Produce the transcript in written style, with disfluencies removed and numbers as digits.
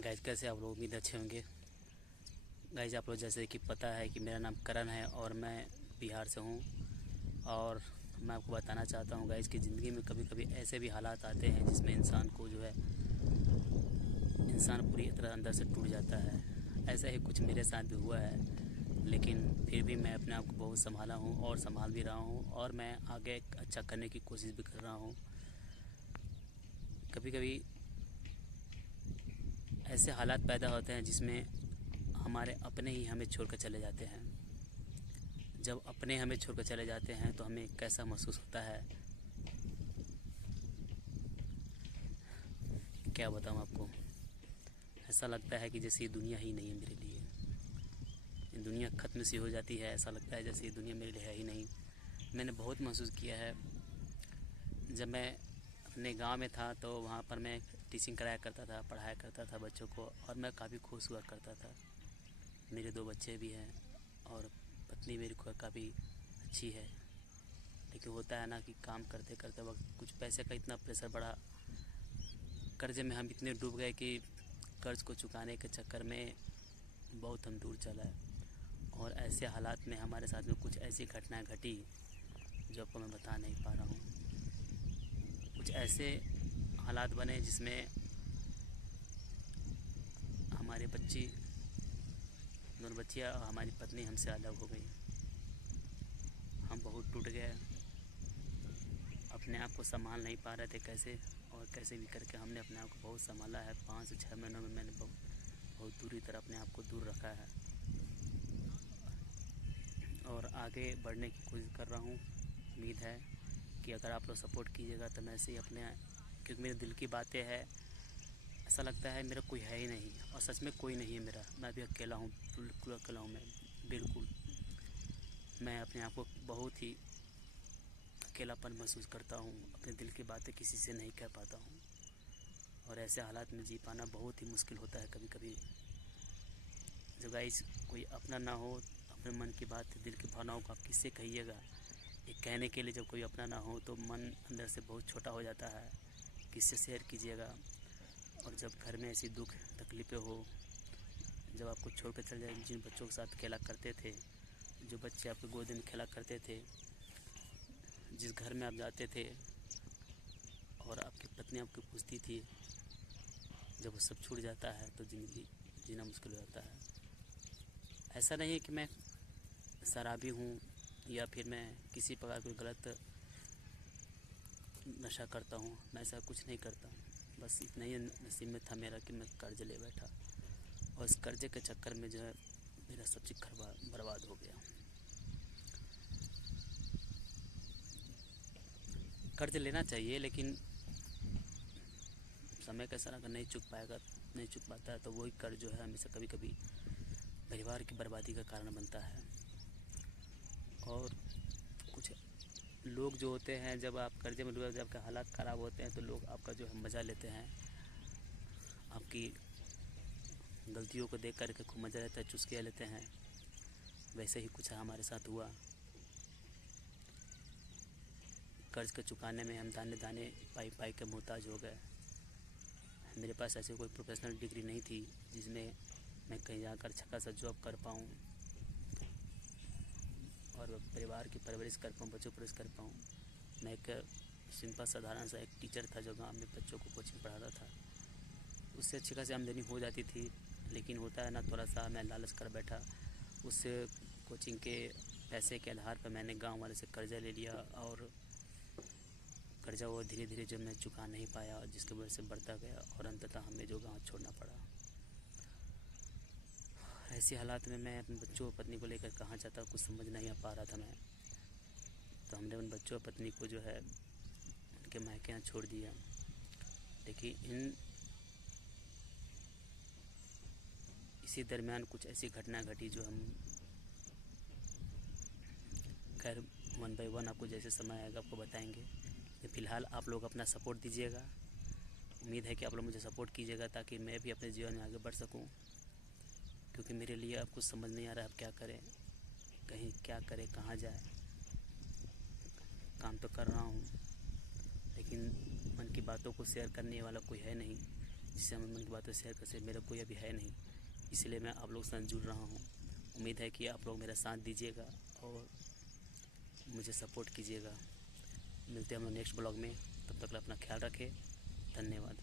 Guys कैसे आप लोग, उम्मीद अच्छे होंगे। गाइज आप लोग जैसे कि पता है कि मेरा नाम करण है और मैं बिहार से हूँ। और मैं आपको बताना चाहता हूँ गाइज कि ज़िंदगी में कभी कभी ऐसे भी हालात आते हैं जिसमें इंसान को जो है इंसान पूरी तरह अंदर से टूट जाता है। ऐसा ही कुछ मेरे साथ भी हुआ है, लेकिन फिर भी मैं अपने आप को बहुत संभाला हूँ और संभाल भी रहा हूँ और मैं आगे अच्छा करने की कोशिश भी कर रहा हूँ। कभी कभी ऐसे हालात पैदा होते हैं जिसमें हमारे अपने ही हमें छोड़कर चले जाते हैं। जब अपने हमें छोड़कर चले जाते हैं तो हमें कैसा महसूस होता है, क्या बताऊँ आपको। ऐसा लगता है कि जैसे ये दुनिया ही नहीं है मेरे लिए, ये दुनिया ख़त्म सी हो जाती है। ऐसा लगता है जैसे ये दुनिया मेरे लिए है ही नहीं। मैंने बहुत महसूस किया है। जब मैं अपने गांव में था तो वहाँ पर मैं टीचिंग कराया करता था, पढ़ाया करता था बच्चों को, और मैं काफ़ी खुश हुआ करता था। मेरे 2 बच्चे भी हैं और पत्नी मेरी को काफ़ी अच्छी है। लेकिन होता है ना कि काम करते करते वक्त कुछ पैसे का इतना प्रेशर बढ़ा, कर्ज़े में हम इतने डूब गए कि कर्ज़ को चुकाने के चक्कर में बहुत हम दूर चला। और ऐसे हालात में हमारे साथ में कुछ ऐसी घटनाएं घटी जो आपको मैं बता नहीं पा रहा हूँ। कुछ ऐसे हालात बने जिसमें हमारे बच्ची, दोनों बच्चियाँ और हमारी पत्नी हमसे अलग हो गई। हम बहुत टूट गए, अपने आप को संभाल नहीं पा रहे थे कैसे, और कैसे भी करके हमने अपने आप को बहुत संभाला है। 5 से 6 महीनों में मैंने बहुत दूरी तरह अपने आप को दूर रखा है और आगे बढ़ने की कोशिश कर रहा हूँ। उम्मीद है कि अगर आप लोग सपोर्ट कीजिएगा तो मैं ऐसे ही अपने, क्योंकि मेरे दिल की बातें हैं। ऐसा लगता है मेरा कोई है ही नहीं, और सच में कोई नहीं है मेरा। मैं भी अकेला हूँ, बिल्कुल अकेला हूँ मैं, बिल्कुल। मैं अपने आप को बहुत ही अकेलापन महसूस करता हूँ, अपने दिल की बातें किसी से नहीं कह पाता हूँ। और ऐसे हालात में जी पाना बहुत ही मुश्किल होता है कभी कभी। जब गाइस कोई अपना ना हो, अपने मन की बात, दिल की भावनाओं को आप किससे कहिएगा। ये कहने के लिए जब कोई अपना ना हो तो मन अंदर से बहुत छोटा हो जाता है, किससे शेयर कीजिएगा। और जब घर में ऐसी दुख तकलीफ़ें हो, जब आपको छोड़ कर चले जाए, जिन बच्चों के साथ खेला करते थे, जो बच्चे आपके गोद में खेला करते थे, जिस घर में आप जाते थे और आपकी पत्नी आपको पूछती थी, जब वो सब छूट जाता है तो ज़िंदगी जीना मुश्किल हो जाता है। ऐसा नहीं है कि मैं शराबी हूँ या फिर मैं किसी प्रकार कोई गलत नशा करता हूँ, मैं ऐसा कुछ नहीं करता। बस इतना ही नसीब में था मेरा कि मैं कर्ज ले बैठा, और इस कर्जे के चक्कर में जो है मेरा सब चीज़ बर्बाद हो गया। कर्ज लेना चाहिए, लेकिन समय के साथ अगर नहीं चुक पाता है तो वही कर्ज जो है हमेशा कभी कभी परिवार की बर्बादी का कारण बनता है। और कुछ लोग जो होते हैं, जब आप कर्जे में डूबे, जब आपके हालात ख़राब होते हैं तो लोग आपका जो है मज़ा लेते हैं, आपकी गलतियों को देख कर के खूब मज़ा लेता है, चुस्कियाँ लेते हैं। वैसे ही कुछ हमारे साथ हुआ। कर्ज के चुकाने में हम दाने दाने पाई पाई के मोहताज हो गए। मेरे पास ऐसे कोई प्रोफेशनल डिग्री नहीं थी जिसमें मैं कहीं जाकर अच्छा खासा जॉब कर पाऊँ और परिवार की परवरिश कर पाऊँ, बच्चों की परवरिश कर पाऊँ। मैं एक सिंपल साधारण सा एक टीचर था जो गांव में बच्चों को कोचिंग पढ़ाता था। उससे अच्छी खासी आमदनी हो जाती थी, लेकिन होता है ना, थोड़ा सा मैं लालच कर बैठा। उस कोचिंग के पैसे के आधार पर मैंने गांव वाले से कर्ज़ा ले लिया, और कर्ज़ा वो धीरे धीरे जो मैं चुका नहीं पाया, और जिसकी वजह से बढ़ता गया और अंततः हमें जो गाँव छोड़ना पड़ा। ऐसे हालात में मैं अपने बच्चों और पत्नी को लेकर कहाँ जाता, कुछ समझ नहीं आ पा रहा था मैं। तो हमने उन बच्चों और पत्नी को जो है उनके मायके यहाँ छोड़ दिया। लेकिन इसी दरमियान कुछ ऐसी घटना घटी जो हम, खैर 1 बाय 1 आपको जैसे समय आएगा आपको बताएंगे। फ़िलहाल आप लोग अपना सपोर्ट दीजिएगा। उम्मीद है कि आप लोग मुझे सपोर्ट कीजिएगा ताकि मैं भी अपने जीवन में आगे बढ़ सकूं, क्योंकि मेरे लिए अब कुछ समझ नहीं आ रहा है अब क्या करें, कहीं क्या करें, कहाँ जाए। काम तो कर रहा हूँ, लेकिन मन की बातों को शेयर करने वाला कोई है नहीं जिससे हम मन की बातें शेयर कर सकें। मेरा कोई अभी है नहीं, इसलिए मैं आप लोग के साथ जुड़ रहा हूँ। उम्मीद है कि आप लोग मेरा साथ दीजिएगा और मुझे सपोर्ट कीजिएगा। मिलते हैं हम लोग नेक्स्ट ब्लॉग में, तब तक अपना ख्याल रखें। धन्यवाद।